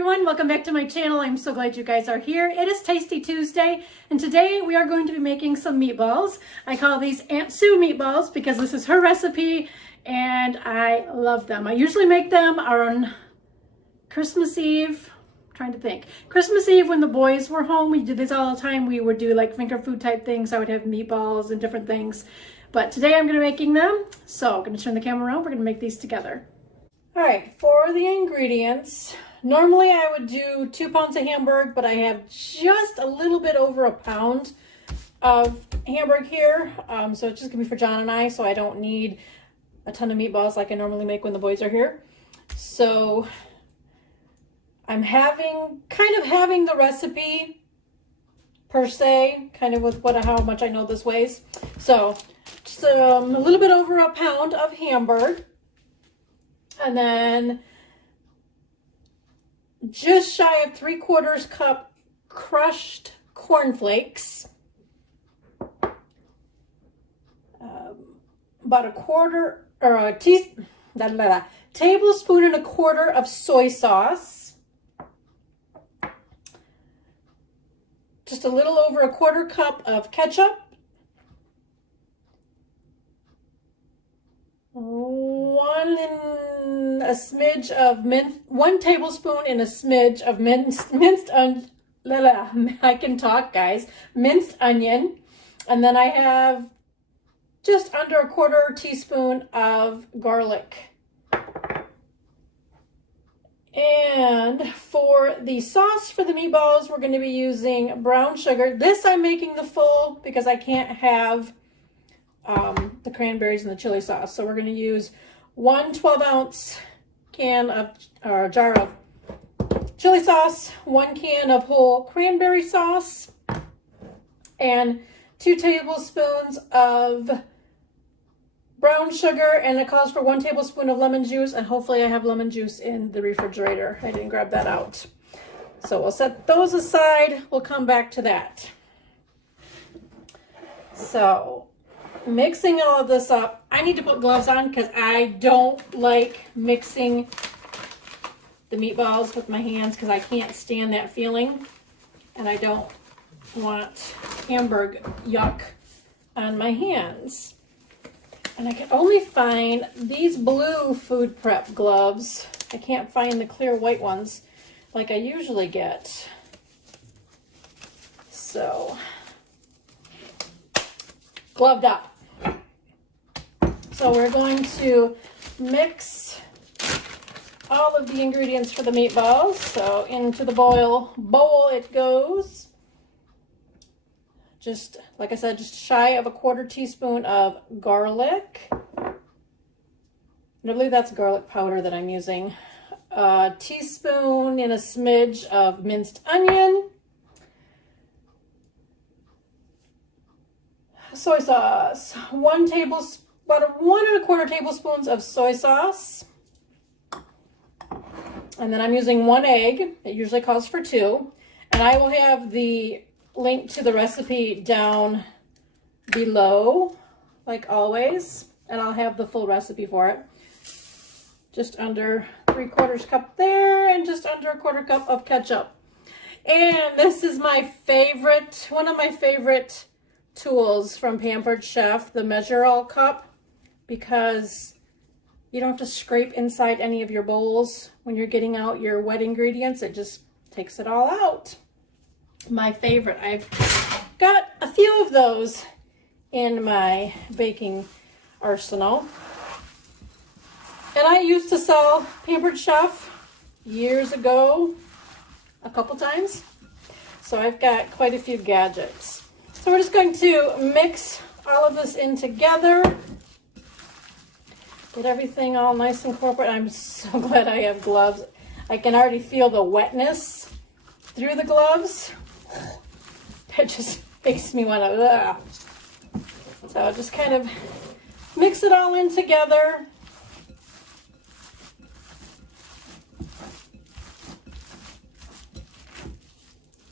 everyone, welcome back to my channel. I'm so glad you guys are here. It is Tasty Tuesday, and today we are going to be making some meatballs. I call these Aunt Sue meatballs because this is her recipe and I love them. I usually make them on Christmas Eve. I'm trying to think. Christmas Eve when the boys were home, we did this all the time. We would do like finger food type things. I would have meatballs and different things. But today I'm going to be making them. So I'm going to turn the camera around. We're going to make these together. All right, for the ingredients, normally I would do 2 pounds of Hamburg, but I have just a little bit over a pound of Hamburg here. So it's just gonna be for John and I, so I don't need a ton of meatballs like I normally make when the boys are here. So I'm kind of having the recipe per se, kind of with how much I know this weighs. So just a little bit over a pound of Hamburg. And then just shy of 3/4 cup crushed cornflakes. About a quarter or a tablespoon and a quarter of soy sauce. Just a little over a 1/4 cup of ketchup. 1 tablespoon and a smidge of minced onion. And then I have just under a 1/4 teaspoon of garlic. And for the sauce for the meatballs, we're going to be using brown sugar. This I'm making the full because I can't have the cranberries and the chili sauce. So we're going to use 1 12-ounce can of or jar of chili sauce, 1 can of whole cranberry sauce, and 2 tablespoons of brown sugar, and it calls for 1 tablespoon of lemon juice, and hopefully I have lemon juice in the refrigerator. I didn't grab that out. So we'll set those aside. We'll come back to that. So mixing all of this up. I need to put gloves on because I don't like mixing the meatballs with my hands because I can't stand that feeling. And I don't want Hamburg yuck on my hands. And I can only find these blue food prep gloves. I can't find the clear white ones like I usually get. So, gloved up. So we're going to mix all of the ingredients for the meatballs. So into the bowl it goes. Just, like I said, just shy of a 1/4 teaspoon of garlic. I believe that's garlic powder that I'm using. A teaspoon and a smidge of minced onion. Soy sauce, about 1 1/4 tablespoons of soy sauce. And then I'm using 1 egg. It usually calls for 2. And I will have the link to the recipe down below, like always. And I'll have the full recipe for it. Just under 3/4 cup there, and just under a 1/4 cup of ketchup. And this is my favorite, one of my favorite tools from Pampered Chef, the Measure All cup, because you don't have to scrape inside any of your bowls when you're getting out your wet ingredients. It just takes it all out. My favorite. I've got a few of those in my baking arsenal. And I used to sell Pampered Chef years ago, a couple times. So I've got quite a few gadgets. So we're just going to mix all of this in together. Get everything all nice and corporate. I'm so glad I have gloves. I can already feel the wetness through the gloves. That just makes me want to, So just kind of mix it all in together.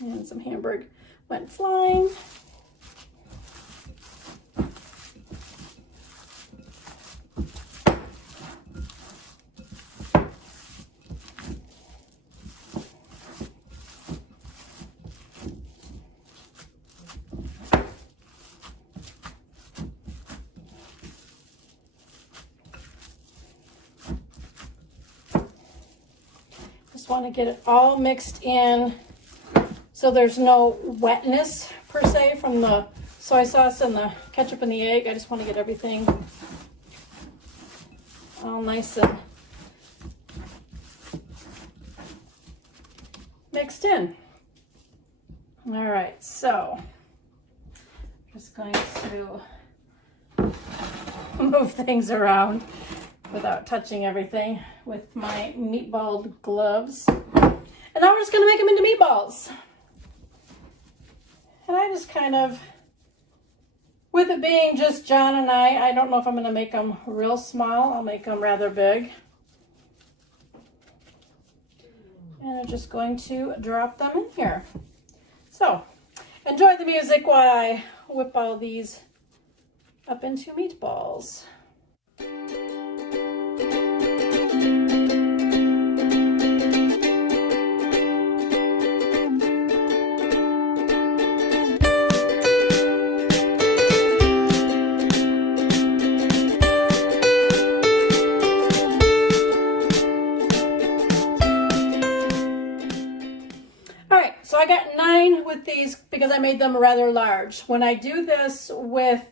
And some Hamburg went flying. Just want to get it all mixed in so there's no wetness per se from the soy sauce and the ketchup and the egg. I just want to get everything all nice and mixed in. All right, so I'm just going to move things around without touching everything with my meatball gloves. And now we're just gonna make them into meatballs. And I just kind of, with it being just John and I don't know if I'm gonna make them real small. I'll make them rather big. And I'm just going to drop them in here. So, enjoy the music while I whip all these up into meatballs. So I got 9 with these because I made them rather large. When I do this with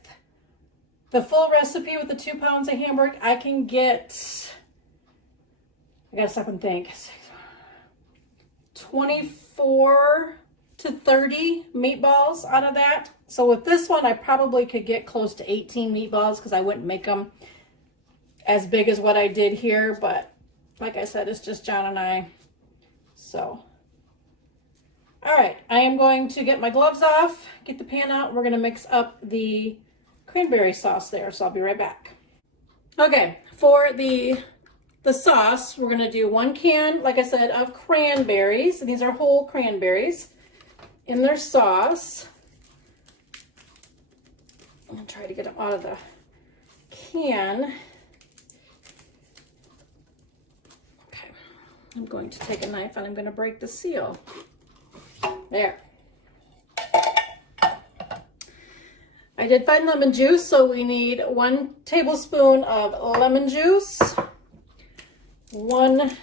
the full recipe with the 2 pounds of hamburger, I can get, I gotta stop and think, 24 to 30 meatballs out of that. So with this one, I probably could get close to 18 meatballs because I wouldn't make them as big as what I did here. But like I said, it's just John and I. So. All right, I am going to get my gloves off, get the pan out. We're gonna mix up the cranberry sauce there, so I'll be right back. Okay, for the sauce, we're gonna do 1 can, like I said, of cranberries. These are whole cranberries in their sauce. I'm gonna try to get them out of the can. Okay, I'm going to take a knife and I'm gonna break the seal. There. I did find lemon juice, so we need 1 tablespoon of lemon juice, 1,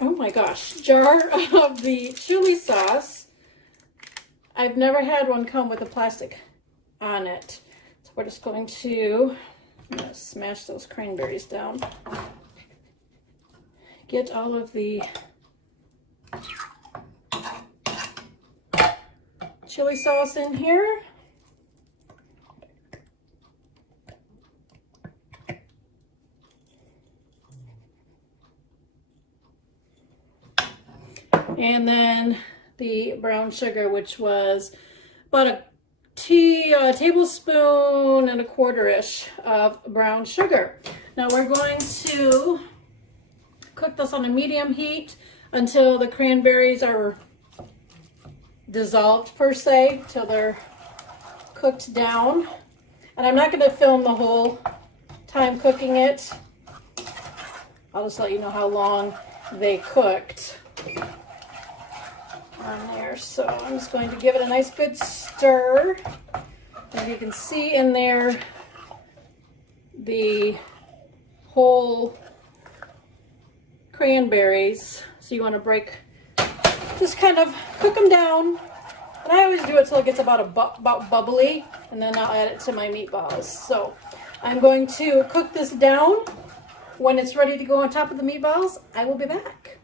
oh my gosh, jar of the chili sauce. I've never had one come with a plastic on it. So we're just going to, I'm going to smash those cranberries down. Get all of the chili sauce in here. And then the brown sugar, which was about a tablespoon and a quarter-ish of brown sugar. Now we're going to cook this on a medium heat until the cranberries are dissolved per se, till they're cooked down. And I'm not going to film the whole time cooking it. I'll just let you know how long they cooked on there. So I'm just going to give it a nice good stir. And you can see in there the whole cranberries. So you want to just kind of cook them down. And I always do it till it gets about bubbly, and then I'll add it to my meatballs. So I'm going to cook this down. When it's ready to go on top of the meatballs, I will be back.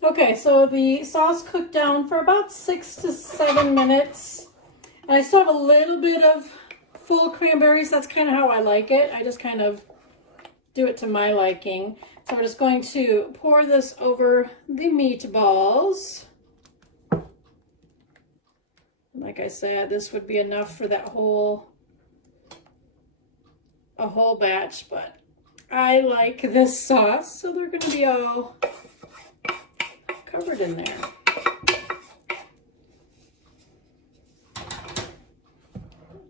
Okay, so the sauce cooked down for about 6 to 7 minutes. And I still have a little bit of full cranberries. That's kind of how I like it. I just kind of do it to my liking. So we're just going to pour this over the meatballs. Like I said, this would be enough for that whole batch, but I like this sauce, so they're going to be all covered in there.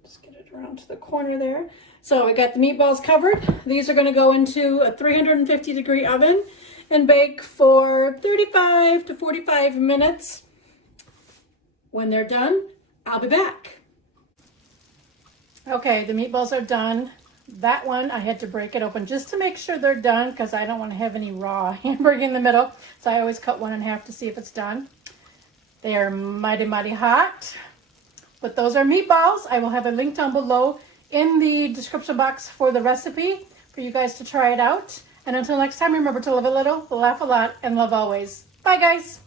Just get it around to the corner there. So I got the meatballs covered. These are going to go into a 350-degree oven and bake for 35 to 45 minutes. When they're done, I'll be back. Okay, the meatballs are done. That one, I had to break it open just to make sure they're done because I don't want to have any raw hamburger in the middle. So I always cut one in half to see if it's done. They are mighty, mighty hot. But those are meatballs. I will have a link down below in the description box for the recipe for you guys to try it out. And until next time, remember to live a little, laugh a lot, and love always. Bye, guys.